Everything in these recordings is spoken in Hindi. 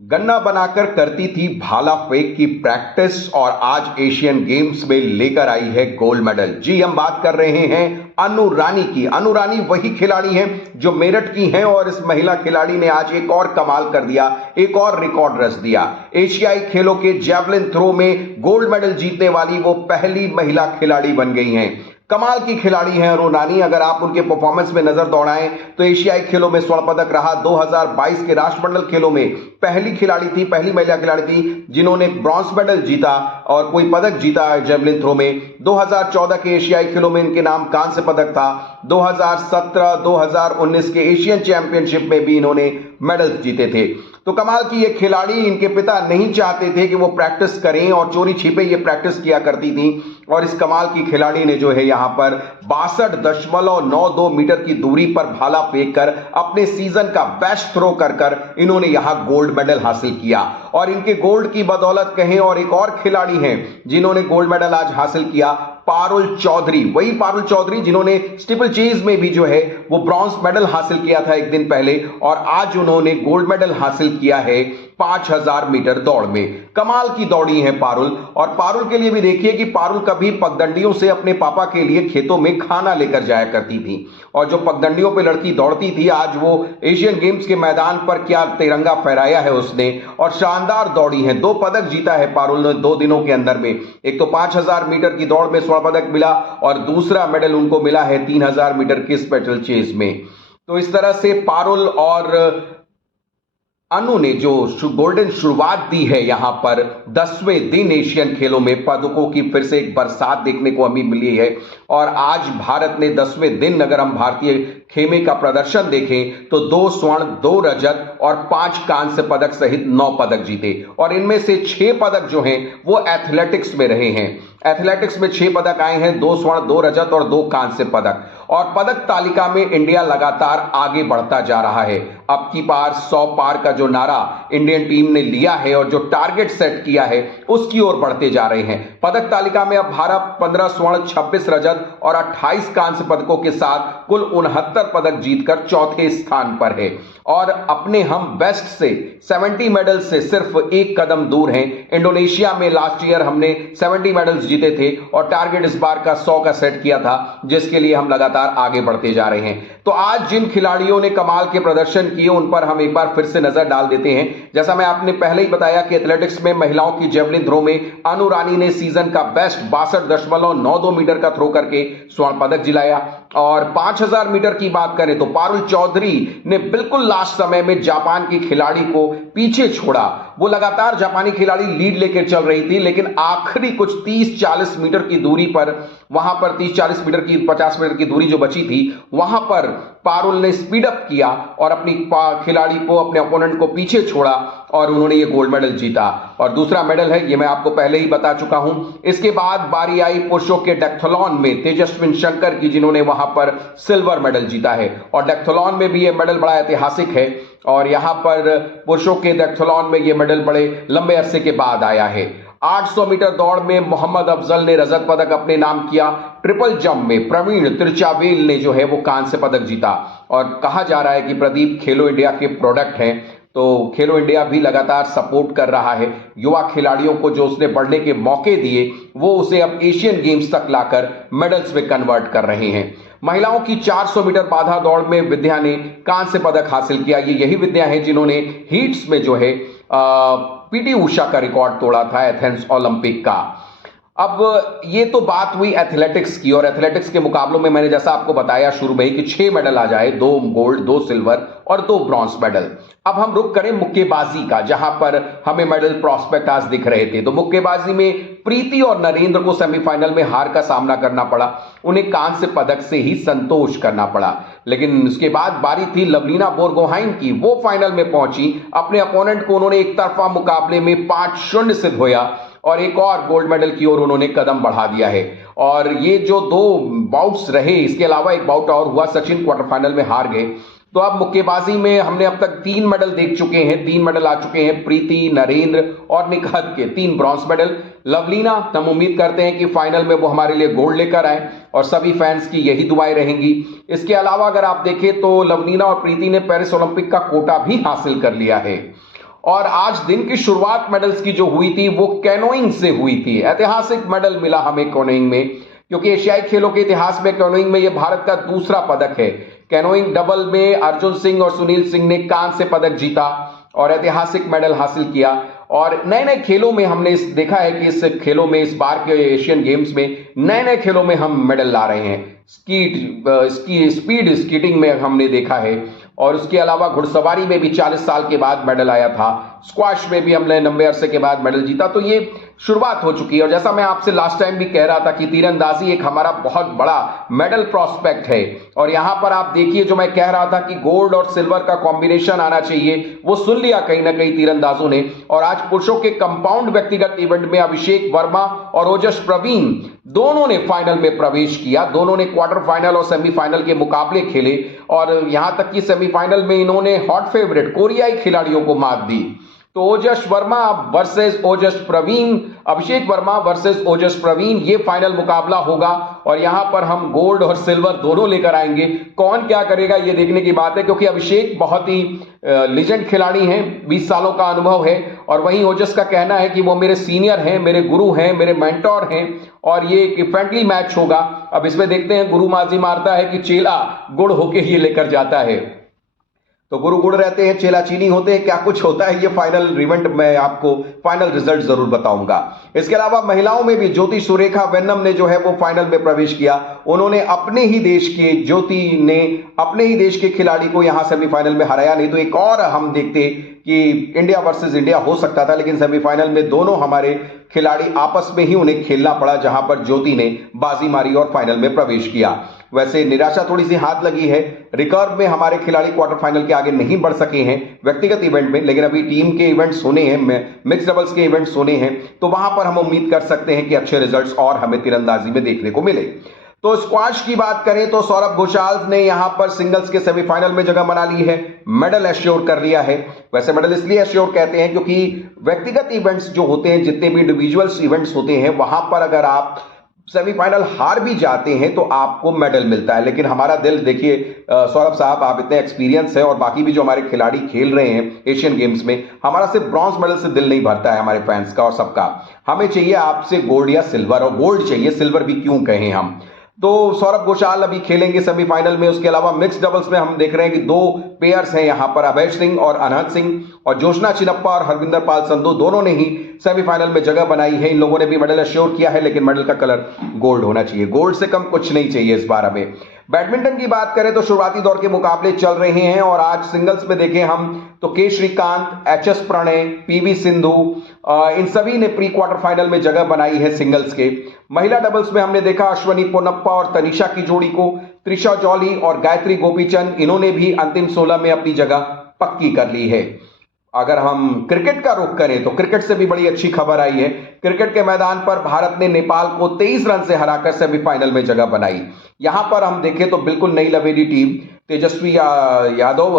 गन्ना बनाकर करती थी भाला फेंक की प्रैक्टिस और आज एशियन गेम्स में लेकर आई है गोल्ड मेडल। जी, हम बात कर रहे हैं अनु रानी की। अनु रानी वही खिलाड़ी हैं जो मेरठ की हैं और इस महिला खिलाड़ी ने आज एक और कमाल कर दिया, एक और रिकॉर्ड रच दिया। एशियाई खेलों के जैवलिन थ्रो में गोल्ड मेडल जीतने वाली वो पहली महिला खिलाड़ी बन गई हैं। कमाल की खिलाड़ी हैं अनु रानी। अगर आप उनके परफॉर्मेंस में नजर दौड़ाएं तो एशियाई खेलों में स्वर्ण पदक रहा। 2022 के राष्ट्रमंडल खेलों में पहली खिलाड़ी थी, पहली महिला खिलाड़ी थी जिन्होंने ब्रॉन्ज मेडल जीता और कोई पदक जीता जेवलिन थ्रो में। 2014 के एशियाई खेलों में इनके नाम कांस्य पदक था। 2017, 2019 के एशियन चैंपियनशिप में भी इन्होंने मेडल जीते थे। तो कमाल की ये खिलाड़ी, इनके पिता नहीं चाहते थे कि वो प्रैक्टिस करें और चोरी छिपे ये प्रैक्टिस किया करती थी और इस कमाल की खिलाड़ी ने जो है यहां पर 62.92 मीटर की दूरी पर भाला फेंक कर अपने सीजन का बेस्ट थ्रो कर इन्होंने यहां गोल्ड मेडल हासिल किया। और इनके गोल्ड की बदौलत कहें और एक और खिलाड़ी हैं जिन्होंने गोल्ड मेडल आज हासिल किया, पारुल चौधरी। वही पारुल चौधरी जिन्होंने स्टीपल चेज में भी जो है वो ब्रॉन्ज मेडल हासिल किया था एक दिन पहले और आज उन्होंने गोल्ड मेडल हासिल किया है 5000 मीटर दौड़ में। कमाल की दौड़ी है पारुल। और पारुल के लिए भी देखिए कि पारुल कभी पगडंडियों से अपने पापा के लिए खेतों में खाना लेकर जाया करती थी और जो पगडंडियों पे लड़की दौड़ती थी, आज वो एशियन गेम्स के मैदान पर क्या तिरंगा फहराया है उसने और शानदार दौड़ी है। 2 पदक जीता है पारुल ने 2 दिनों के अंदर में। एक तो 5000 मीटर की दौड़ में स्वर्ण पदक मिला और दूसरा मेडल उनको मिला है 3000 मीटर की स्टीपल चेज में। तो इस तरह से पारुल और अनु ने जो गोल्डन शुरुआत दी है यहां पर 10वें दिन एशियन खेलों में पदकों की फिर से एक बरसात देखने को हमें मिली है। और आज भारत ने 10वें दिन अगर हम भारतीय खेमे का प्रदर्शन देखें तो 2 स्वर्ण, 2 रजत और 5 कांस्य पदक सहित 9 पदक जीते और इनमें से 6 पदक जो हैं वो एथलेटिक्स में रहे हैं। एथलेटिक्स में 6 पदक आए हैं, 2 स्वर्ण, 2 रजत और 2 कांस्य पदक। और पदक तालिका में इंडिया लगातार आगे बढ़ता जा रहा है। अब की बार 100 पार का जो नारा इंडियन टीम ने लिया है और जो टारगेट सेट किया है उसकी ओर बढ़ते जा रहे हैं। पदक तालिका में अब भारत 15 स्वर्ण, 26 रजत और 28 कांस्य पदकों के साथ कुल 69 पदक जीतकर चौथे स्थान पर है और अपने हम बेस्ट से 70 मेडल से सिर्फ 1 कदम दूर हैं। इंडोनेशिया में लास्ट ईयर हमने 70 मेडल्स जीते थे और टारगेट इस बार का 100 का सेट किया था जिसके लिए हम लगातार आगे बढ़ते जा रहे हैं। तो आज जिन खिलाड़ियों ने कमाल के प्रदर्शन किए उन पर हम एक बार फिर से नजर डाल देते हैं। जैसा मैं आपने पहले ही बताया कि एथलेटिक्स में महिलाओं की जेवलिन थ्रो में अनु रानी ने सीजन का बेस्ट 62.92 मीटर का थ्रो करके स्वर्ण पदक जिलाया। और 5000 मीटर की बात करें तो पारुल चौधरी ने बिल्कुल लास्ट समय में जापान की खिलाड़ी को पीछे छोड़ा। वो लगातार जापानी खिलाड़ी लीड लेकर चल रही थी लेकिन आखिरी कुछ 30-40 मीटर की दूरी पर, वहां पर 30-40 मीटर की 50 मीटर की दूरी जो बची थी वहां पर पारुल ने स्पीड अप किया और अपनी खिलाड़ी को, अपने ओपोनेंट को पीछे छोड़ा और उन्होंने ये गोल्ड मेडल जीता। और दूसरा मेडल है, ये मैं आपको पहले ही बता चुका हूं। इसके बाद बारी आई पुरुषों के डेक्थलॉन में तेजस्विन शंकर की, जिन्होंने वहां पर सिल्वर मेडल जीता है और डेक्थलॉन में भी ये मेडल बड़ा ऐतिहासिक है। और यहां पर पुरुषों के डेक्थलॉन में ये मेडल बड़े लंबे अरसे के बाद आया है। 800 मीटर दौड़ में मोहम्मद अफजल ने रजत पदक अपने नाम किया। ट्रिपल जंप में प्रवीण तिरचावेल ने जो है वो कांस्य पदक जीता। और कहा जा रहा है कि प्रदीप खेलो इंडिया के प्रोडक्ट हैं, तो खेलो इंडिया भी लगातार सपोर्ट कर रहा है। युवा खिलाड़ियों को जो उसने बढ़ने के मौके दिए वो उसे अब एशियन गेम्स तक लाकर मेडल्स में कन्वर्ट कर रहे हैं। महिलाओं की 400 मीटर बाधा दौड़ में विद्या ने कांस्य पदक हासिल किया। ये यही विद्या है जिन्होंने हीट्स में जो है पीटी उषा का रिकॉर्ड तोड़ा था एथेंस ओलंपिक का। अब ये तो बात हुई एथलेटिक्स की और एथलेटिक्स के मुकाबलों में मैंने जैसा आपको बताया शुरू में ही कि 6 मेडल आ जाए, 2 गोल्ड, 2 सिल्वर और 2 ब्रॉन्ज मेडल। अब हम रुक करें मुक्केबाजी का, जहां पर हमें मेडल प्रोस्पेक्ट आज दिख रहे थे। तो मुक्केबाजी में प्रीति और नरेंद्र को सेमीफाइनल में हार का सामना करना पड़ा। उन्हें कांस्य पदक से ही संतोष करना पड़ा। लेकिन उसके बाद बारी थी लवलीना बोरगोहाइन की। वो फाइनल में पहुंची। अपने अपोनेंट को उन्होंने एक तरफा मुकाबले में 5-0 से धोया और एक और गोल्ड मेडल की ओर उन्होंने कदम बढ़ा दिया है। और ये जो 2 बाउट्स रहे, इसके अलावा एक बाउट और हुआ, सचिन क्वार्टर फाइनल में हार गए। तो अब मुक्केबाजी में हमने अब तक 3 मेडल देख चुके हैं, 3 मेडल आ चुके हैं प्रीति, नरेंद्र और निखत के 3 ब्रॉन्ज मेडल। लवलीना, हम उम्मीद करते हैं कि फाइनल में वो हमारे लिए गोल्ड लेकर आए और सभी फैंस की यही दुआएं रहेंगी। इसके अलावा अगर आप देखें तो लवलीना और प्रीति ने पेरिस ओलंपिक का कोटा भी हासिल कर लिया है। और आज दिन की शुरुआत मेडल्स की जो हुई थी वो कैनोइंग से हुई थी। ऐतिहासिक मेडल मिला हमें कैनोइंग में, क्योंकि एशियाई खेलों के इतिहास में कैनोइंग में यह भारत का दूसरा पदक है। कैनोइंग डबल में अर्जुन सिंह और सुनील सिंह ने कांस्य पदक जीता और ऐतिहासिक मेडल हासिल किया। और नए नए खेलों में हमने देखा है कि इस खेलों में, इस बार के एशियन गेम्स में नए नए खेलों में हम मेडल ला रहे हैं। स्पीड स्कीटिंग में हमने देखा है, और उसके अलावा घुड़सवारी में भी 40 साल के बाद मेडल आया था। स्क्वाश में भी हमने लंबे अरसे के बाद मेडल जीता। तो ये शुरुआत हो चुकी है। और जैसा मैं आपसे लास्ट टाइम भी कह रहा था कि तीरंदाजी एक हमारा बहुत बड़ा मेडल प्रोस्पेक्ट है, और यहां पर आप देखिए जो मैं कह रहा था कि गोल्ड और सिल्वर का कॉम्बिनेशन आना चाहिए, वो सुन लिया कहीं ना कहीं तीरंदाजों ने। और आज पुरुषों के कंपाउंड व्यक्तिगत इवेंट में अभिषेक वर्मा और ओजस प्रवीण दोनों ने फाइनल में प्रवेश किया। दोनों ने क्वार्टर फाइनल और सेमीफाइनल के मुकाबले खेले, और यहां तक कि सेमीफाइनल में इन्होंने हॉट फेवरेट कोरियाई खिलाड़ियों को मात दी। तो ओजस वर्मा वर्सेस ओजस प्रवीण, अभिषेक वर्मा वर्सेस ओजस प्रवीण, ये फाइनल मुकाबला होगा। और यहां पर हम गोल्ड और सिल्वर दोनों लेकर आएंगे। कौन क्या करेगा ये देखने की बात है, क्योंकि अभिषेक बहुत ही लीजेंड खिलाड़ी हैं, 20 सालों का अनुभव है, और वहीं ओजस का कहना है कि वो मेरे सीनियर हैं, मेरे गुरु हैं, मेरे मेंटोर हैं, और ये एक फ्रेंडली मैच होगा। अब इसमें देखते हैं, गुरु माजी मारता है कि चेला गुड़ होके ये लेकर जाता है। तो गुरु गुड़ रहते हैं, चेला चीनी होते हैं, क्या कुछ होता है ये फाइनल इवेंट में आपको फाइनल रिजल्ट जरूर बताऊंगा। इसके अलावा महिलाओं में भी ज्योति सुरेखा वेन्नम ने जो है वो फाइनल में प्रवेश किया। उन्होंने अपने ही देश के, ज्योति ने अपने ही देश के खिलाड़ी को यहां सेमीफाइनल में हराया। नहीं तो एक और हम देखते कि इंडिया वर्सेस इंडिया हो सकता था, लेकिन सेमीफाइनल में दोनों हमारे खिलाड़ी आपस में ही उन्हें खेलना पड़ा, जहां पर ज्योति ने बाजी मारी और फाइनल में प्रवेश किया। वैसे निराशा थोड़ी सी हाथ लगी है, रिकर्व में हमारे खिलाड़ी क्वार्टर फाइनल के आगे नहीं बढ़ सके हैं व्यक्तिगत इवेंट में, लेकिन अभी टीम के इवेंट्स होने हैं, मिक्स डबल्स के इवेंट्स होने हैं, तो वहां पर हम उम्मीद कर सकते हैं कि अच्छे रिजल्ट्स और हमें तीरंदाजी में देखने को मिले। तो स्क्वाश की बात करें तो सौरभ घोषाल ने यहां पर सिंगल्स के सेमीफाइनल में जगह बना ली है, मेडल एश्योर कर लिया है। वैसे मेडल इसलिए एश्योर कहते हैं क्योंकि व्यक्तिगत इवेंट्स जो होते हैं, जितने भी इंडिविजुअल्स इवेंट्स होते हैं, वहां पर अगर आप सेमीफाइनल हार भी जाते हैं तो आपको मेडल मिलता है। लेकिन हमारा दिल देखिए सौरभ साहब, आप इतने एक्सपीरियंस है, और बाकी भी जो हमारे खिलाड़ी खेल रहे हैं एशियन गेम्स में, हमारा सिर्फ ब्रॉन्ज मेडल से दिल नहीं भरता है हमारे फैंस का और सबका। हमें चाहिए आपसे गोल्ड या सिल्वर, और गोल्ड चाहिए, सिल्वर भी क्यों कहें हम। तो सौरभ घोषाल अभी खेलेंगे सेमीफाइनल में। उसके अलावा मिक्स डबल्स में हम देख रहे हैं कि दो पेयर्स हैं यहां पर, अभय सिंह और अनहद सिंह, और जोशना चिनप्पा और हरविंदर पाल संधू दोनों ने ही सेमीफाइनल में जगह बनाई है। इन लोगों ने भी मेडल एश्योर किया है, लेकिन मेडल का कलर गोल्ड होना चाहिए, गोल्ड से कम कुछ नहीं चाहिए इस बार हमें। बैडमिंटन की बात करें तो शुरुआती दौर के मुकाबले चल रहे हैं, और आज सिंगल्स में देखें हम तो के श्रीकांत, एच.एस. प्रणय, पी.वी. सिंधु, इन सभी ने प्री क्वार्टर फाइनल में जगह बनाई है सिंगल्स के। महिला डबल्स में हमने देखा अश्वनी पोनप्पा और तनिषा की जोड़ी को, त्रिशा जॉली और गायत्री गोपीचंद, इन्होंने भी अंतिम 16 में अपनी जगह पक्की कर ली है। अगर हम क्रिकेट का रुख करें तो क्रिकेट से भी बड़ी अच्छी खबर आई है। क्रिकेट के मैदान पर भारत ने नेपाल को 23 रन से हराकर सेमीफाइनल में जगह बनाई। यहां पर हम देखें तो बिल्कुल नई लवेरी टीम, तेजस्वी यादव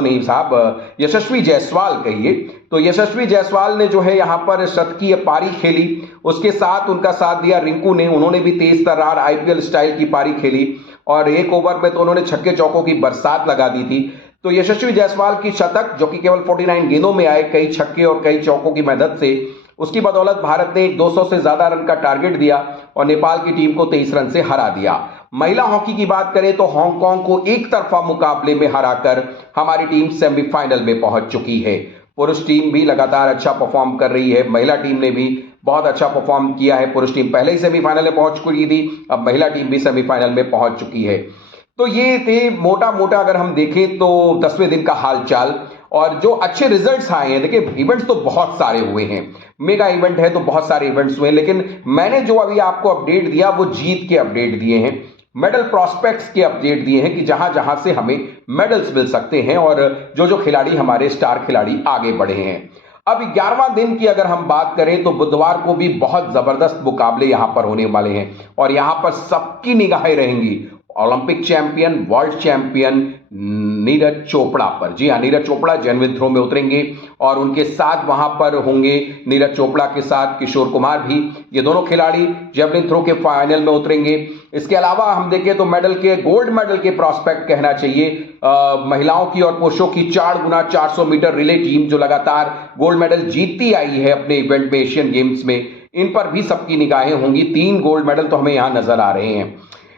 नहीं साहब, यशस्वी जायसवाल कहिए, तो यशस्वी जायसवाल ने जो है यहां पर शतकीय पारी खेली। उसके साथ उनका साथ दिया रिंकू ने, उन्होंने भी तेज तर्रार आईपीएल स्टाइल की पारी खेली, और एक ओवर में तो उन्होंने छक्के चौकों की बरसात लगा दी थी। तो यशस्वी जायसवाल की शतक, जो कि केवल 49 गेंदों में आए, कई छक्के और कई चौकों की मदद से, उसकी बदौलत भारत ने 200 से ज्यादा रन का टारगेट दिया और नेपाल की टीम को 23 रन से हरा दिया। महिला हॉकी की बात करें तो हांगकांग को एक तरफा मुकाबले में हराकर हमारी टीम सेमीफाइनल में पहुंच चुकी है। पुरुष टीम भी लगातार अच्छा परफॉर्म कर रही है, महिला टीम ने भी बहुत अच्छा परफॉर्म किया है। पुरुष टीम पहले ही सेमीफाइनल में पहुंच चुकी थी, अब महिला टीम भी सेमीफाइनल में पहुंच चुकी है। तो ये थे मोटा मोटा अगर हम देखें तो 10वें दिन का हालचाल, और जो अच्छे रिजल्ट्स आए हैं। देखिए इवेंट्स तो बहुत सारे हुए हैं, मेगा इवेंट है तो बहुत सारे इवेंट्स हुए हैं, लेकिन मैंने जो अभी आपको अपडेट दिया वो जीत के अपडेट दिए हैं, मेडल प्रॉस्पेक्ट्स के अपडेट दिए हैं कि जहां जहां से हमें मेडल्स मिल सकते हैं, और जो जो खिलाड़ी हमारे स्टार खिलाड़ी आगे बढ़े हैं। अब 11वां दिन की अगर हम बात करें तो बुधवार को भी बहुत जबरदस्त मुकाबले यहां पर होने वाले हैं, और यहां पर सबकी निगाहें रहेंगी Olympic champion, world champion, Neeraj Chopra पर। जी हाँ, नीरज चोपड़ा जैवलिन थ्रो में उतरेंगे और उनके साथ वहां पर होंगे नीरज चोपड़ा के साथ किशोर कुमार भी। ये दोनों खिलाड़ी जैवलिन थ्रो के फाइनल में उतरेंगे। इसके अलावा हम देखें तो मेडल के गोल्ड मेडल के प्रॉस्पेक्ट कहना चाहिए महिलाओं की और पुरुषों की 4 गुना 400 मीटर रिले टीम जो लगातार गोल्ड मेडल जीतती आई है अपने इवेंट में एशियन गेम्स में, इन पर भी सबकी निगाहें होंगी। 3 गोल्ड मेडल तो हमें यहां नजर आ रहे हैं।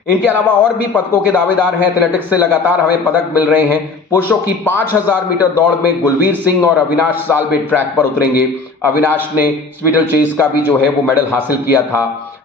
इनके अलावा और भी पदकों के दावेदार हैं। एथलेटिक्स से लगातार हमें पदक मिल रहे हैं। पुरुषों की 5000 मीटर दौड़ में गुलवीर सिंह और अविनाश सालवे ट्रैक पर उतरेंगे। अविनाश ने स्पीडल चेस का भी जो है वो मेडल हासिल किया था।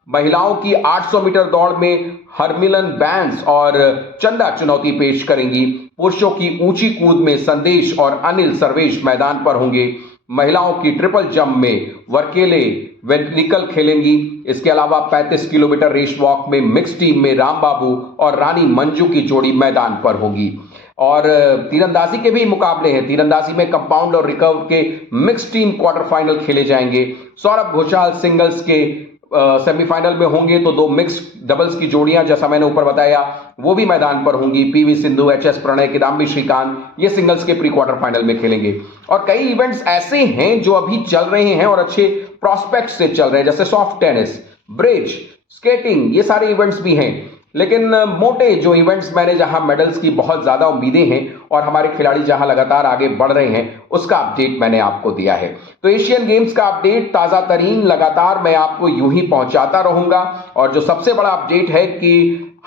महिलाओं की 800 मीटर दौड़ में हरमिलन बैंस और चंदा चुनौती पेश करेंगी। पुरुषों की ऊंची कूद में संदेश और अनिल सर्वेश मैदान पर होंगे। महिलाओं की ट्रिपल जंप में वर्केले वेंट्रिकल खेलेंगी। इसके अलावा 35 किलोमीटर रेस वॉक में मिक्स टीम में रामबाबू और रानी मंजू की जोड़ी मैदान पर होगी। और तीरंदाजी के भी मुकाबले हैं। तीरंदाजी में कंपाउंड और रिकर्व के मिक्स टीम क्वार्टर फाइनल खेले जाएंगे। सौरभ घोषाल सिंगल्स के सेमीफाइनल में होंगे तो 2 मिक्स डबल्स की जोड़ियां जैसा मैंने ऊपर बताया वो भी मैदान पर होंगी। पीवी सिंधु, एचएस प्रणय, किदाम्बी श्रीकांत ये सिंगल्स के प्री क्वार्टर फाइनल में खेलेंगे। और कई इवेंट्स ऐसे हैं जो अभी चल रहे हैं और अच्छे प्रॉस्पेक्ट से चल रहे हैं, जैसे सॉफ्ट टेनिस, ब्रिज, स्केटिंग, ये सारे इवेंट्स भी हैं। लेकिन मोटे जो इवेंट्स मैंने जहां मेडल्स की बहुत ज्यादा उम्मीदें हैं और हमारे खिलाड़ी जहां लगातार आगे बढ़ रहे हैं उसका अपडेट मैंने आपको दिया है। तो एशियन गेम्स का अपडेट ताजा तरीन लगातार मैं आपको यूं ही पहुंचाता रहूंगा। और जो सबसे बड़ा अपडेट है कि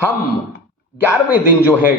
हम 11वें दिन जो है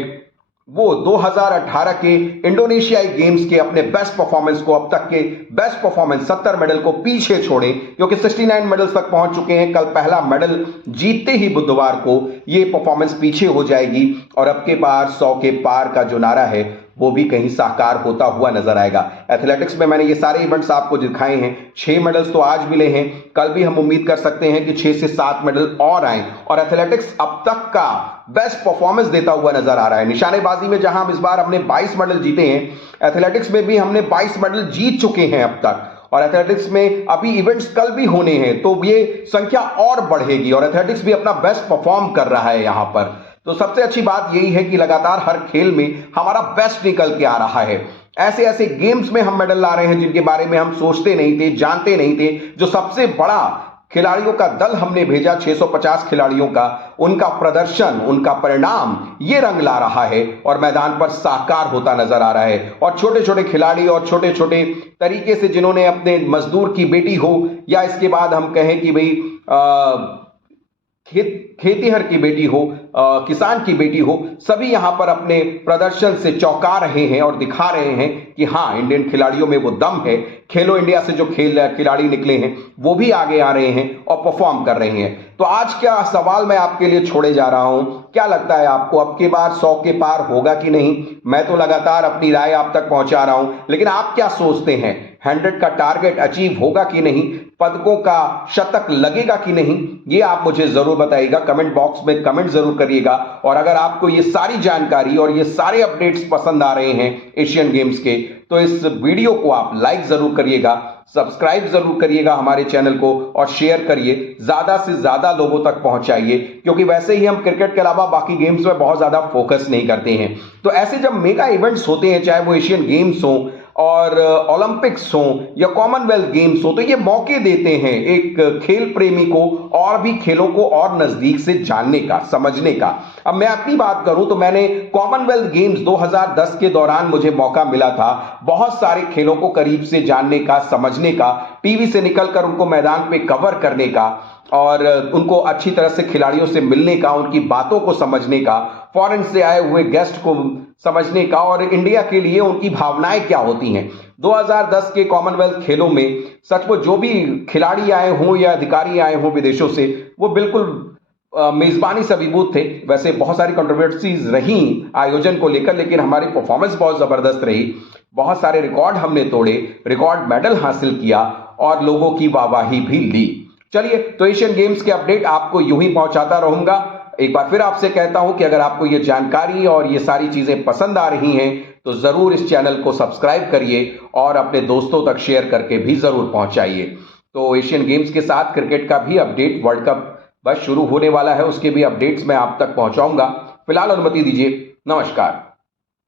वो 2018 के इंडोनेशियाई गेम्स के अपने बेस्ट परफॉर्मेंस को, अब तक के बेस्ट परफॉर्मेंस 70 मेडल को पीछे छोड़े, क्योंकि 69 मेडल्स तक पहुंच चुके हैं। कल पहला मेडल जीतते ही बुधवार को ये परफॉर्मेंस पीछे हो जाएगी और अब के बार 100 के पार का जो नारा है वो भी कहीं साकार होता हुआ नजर आएगा। एथलेटिक्स में मैंने ये सारे इवेंट्स आपको दिखाए हैं। 6 मेडल्स तो आज मिले हैं, कल भी हम उम्मीद कर सकते हैं कि 6 से 7 मेडल और आए। और एथलेटिक्स अब तक का बेस्ट परफॉर्मेंस देता हुआ नजर आ रहा है। निशानेबाजी में जहां इस बार हमने 22 मेडल जीते हैं, एथलेटिक्स में भी हमने 22 मेडल जीत चुके हैं अब तक। और एथलेटिक्स में अभी इवेंट्स कल भी होने हैं तो ये संख्या और बढ़ेगी और एथलेटिक्स भी अपना बेस्ट परफॉर्म कर रहा है यहां पर। तो सबसे अच्छी बात यही है कि लगातार हर खेल में हमारा बेस्ट निकल के आ रहा है। ऐसे ऐसे गेम्स में हम मेडल ला रहे हैं जिनके बारे में हम सोचते नहीं थे, जानते नहीं थे। जो सबसे बड़ा खिलाड़ियों का दल हमने भेजा 650 खिलाड़ियों का, उनका प्रदर्शन, उनका परिणाम ये रंग ला रहा है और मैदान पर साकार होता नजर आ रहा है। और छोटे छोटे खिलाड़ी और छोटे छोटे तरीके से जिन्होंने अपने मजदूर की बेटी हो या इसके बाद हम कहें कि भाई खेतीहर की बेटी हो, किसान की बेटी हो, सभी यहां पर अपने प्रदर्शन से चौंका रहे हैं और दिखा रहे हैं कि हाँ, इंडियन खिलाड़ियों में वो दम है। खेलो इंडिया से जो खिलाड़ी निकले हैं वो भी आगे आ रहे हैं और परफॉर्म कर रहे हैं। तो आज क्या सवाल मैं आपके लिए छोड़े जा रहा हूं, क्या लगता है आपको अब की बार 100 के पार होगा कि नहीं? मैं तो लगातार अपनी राय आप तक पहुंचा रहा हूं, लेकिन आप क्या सोचते हैं? 100 का टारगेट अचीव होगा कि नहीं? पदकों का शतक लगेगा कि नहीं? ये आप मुझे जरूर बताइएगा, कमेंट बॉक्स में कमेंट जरूर करिएगा। और अगर आपको ये सारी जानकारी और ये सारे अपडेट्स पसंद आ रहे हैं एशियन गेम्स के, तो इस वीडियो को आप लाइक जरूर करिएगा, सब्सक्राइब जरूर करिएगा हमारे चैनल को और शेयर करिए, ज्यादा से ज्यादा लोगों तक पहुंचाइए, क्योंकि वैसे ही हम क्रिकेट के अलावा बाकी गेम्स में बहुत ज्यादा फोकस नहीं करते हैं। तो ऐसे जब मेगा इवेंट्स होते हैं, चाहे वो एशियन गेम्स हो और ओलंपिक्स हो या कॉमनवेल्थ गेम्स हो, तो ये मौके देते हैं एक खेल प्रेमी को और भी खेलों को और नजदीक से जानने का, समझने का। अब मैं अपनी बात करूं तो मैंने कॉमनवेल्थ गेम्स 2010 के दौरान मुझे मौका मिला था बहुत सारे खेलों को करीब से जानने का, समझने का, टीवी से निकलकर उनको मैदान पे कवर करने का और उनको अच्छी तरह से खिलाड़ियों से मिलने का, उनकी बातों को समझने का, फॉरेन से आए हुए गेस्ट को समझने का और इंडिया के लिए उनकी भावनाएं क्या होती हैं। 2010 के कॉमनवेल्थ खेलों में सचमुच जो भी खिलाड़ी आए हों या अधिकारी आए हों विदेशों से, वो बिल्कुल मेजबानी से अभिभूत थे। वैसे बहुत सारी कंट्रोवर्सीज रही आयोजन को लेकर, लेकिन हमारी परफॉर्मेंस बहुत जबरदस्त रही। बहुत सारे रिकॉर्ड हमने तोड़े, रिकॉर्ड मेडल हासिल किया और लोगों की वाहवाही भी ली। चलिए, तो एशियन गेम्स के अपडेट आपको यूं ही पहुंचाता रहूंगा। एक बार फिर आपसे कहता हूं कि अगर आपको ये जानकारी और ये सारी चीजें पसंद आ रही हैं तो जरूर इस चैनल को सब्सक्राइब करिए और अपने दोस्तों तक शेयर करके भी जरूर पहुंचाइए। तो एशियन गेम्स के साथ क्रिकेट का भी अपडेट, वर्ल्ड कप बस शुरू होने वाला है, उसके भी अपडेट्स मैं आप तक पहुंचाऊंगा। फिलहाल अनुमति दीजिए, नमस्कार।